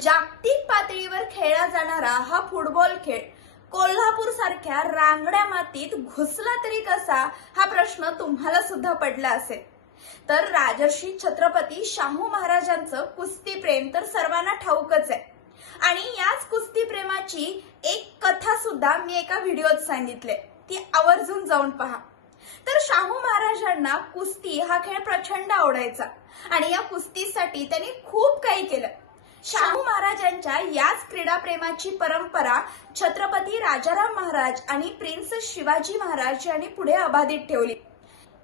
जागतिक पातळीवर खेळला जाणारा हा फुटबॉल खेळ कोल्हापूर सारख्या रांगड्या मातीत घुसला तरी कसा हा प्रश्न तुम्हाला सुद्धा पडला असेल. तर राजर्षी छत्रपती शाहू महाराजांचं कुस्ती प्रेम तर सर्वांना ठाऊकच आहे. आणि याच कुस्ती प्रेमाची एक कथा सुद्धा मी एका व्हिडिओत सांगितले ती आवर्जून जाऊन पहा. तर शाहू महाराजांना कुस्ती हा खेळ प्रचंड आवडायचा. आणि या कुस्तीसाठी त्यांनी खूप काही केलं. शाहू महाराजांच्या याच क्रीडा प्रेमाची परंपरा छत्रपती राजाराम महाराज आणि प्रिन्स शिवाजी महाराज यांनी पुढे अबाधित ठेवली.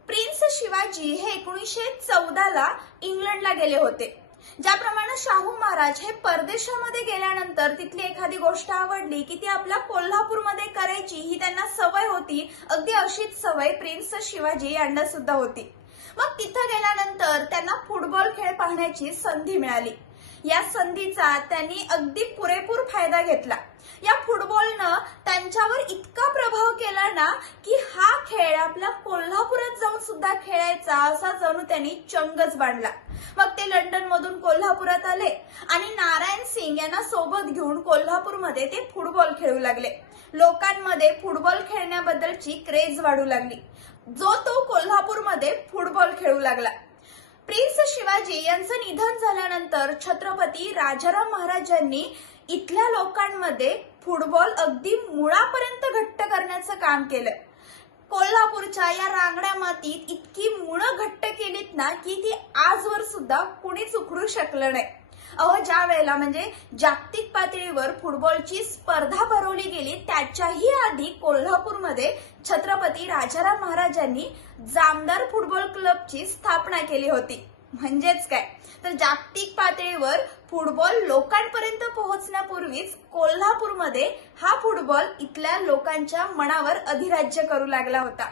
प्रिन्स शिवाजी हे एकोणीसशे चौदाला इंग्लंडला गेले होते. ज्याप्रमाणे शाहू महाराज हे परदेशामध्ये गेल्यानंतर तिथली एखादी गोष्ट आवडली की ती आपल्या कोल्हापूरमध्ये करायची ही त्यांना सवय होती. अगदी अशीच सवय प्रिन्स शिवाजी यांना सुद्धा होती. मग तिथं गेल्यानंतर त्यांना फुटबॉल खेळ पाहण्याची संधी मिळाली. या संधीचा त्यांनी अगदी पुरेपूर फायदा घेतला. या फुटबॉलनं त्यांच्यावर इतका प्रभाव केला ना की हा खेळ आपला कोल्हापुरात जाऊन सुद्धा खेळायचा असा जणू त्यांनी चंगच बांधला. मग ते लंडन मधून कोल्हापुरात आले आणि नारायण सिंग यांना सोबत घेऊन कोल्हापूरमध्ये ते फुटबॉल खेळू लागले. लोकांमध्ये फुटबॉल खेळण्याबद्दलची क्रेज वाढू लागली. जो तो कोल्हापूरमध्ये फुटबॉल खेळू लागला. प्रिन्स शिवाजी यांचं निधन झाल्यानंतर छत्रपती राजाराम महाराजांनी इथल्या लोकांमध्ये फुटबॉल अगदी मुळापर्यंत घट्ट करण्याचं काम केलं कोल्हापूरच्या या रांगड्या मातीत इतकी मुळं घट्ट केलीत ना की ती आजवर सुद्धा कुणीच उखडू शकलं नाही. अहो ज्या वेळेला म्हणजे जागतिक पातळीवर फुटबॉलची स्पर्धा भरवली गेली त्याच्याही आधी कोल्हापूरमध्ये छत्रपती राजाराम महाराजांनी जामदार फुटबॉल क्लबची स्थापना केली होती. म्हणजेच काय? तर जागतिक पातळीवर फुटबॉल लोकांपर्यंत पोहोचण्यापूर्वीच कोल्हापूरमध्ये हा फुटबॉल इथल्या लोकांच्या मनावर अधिराज्य करू लागला होता.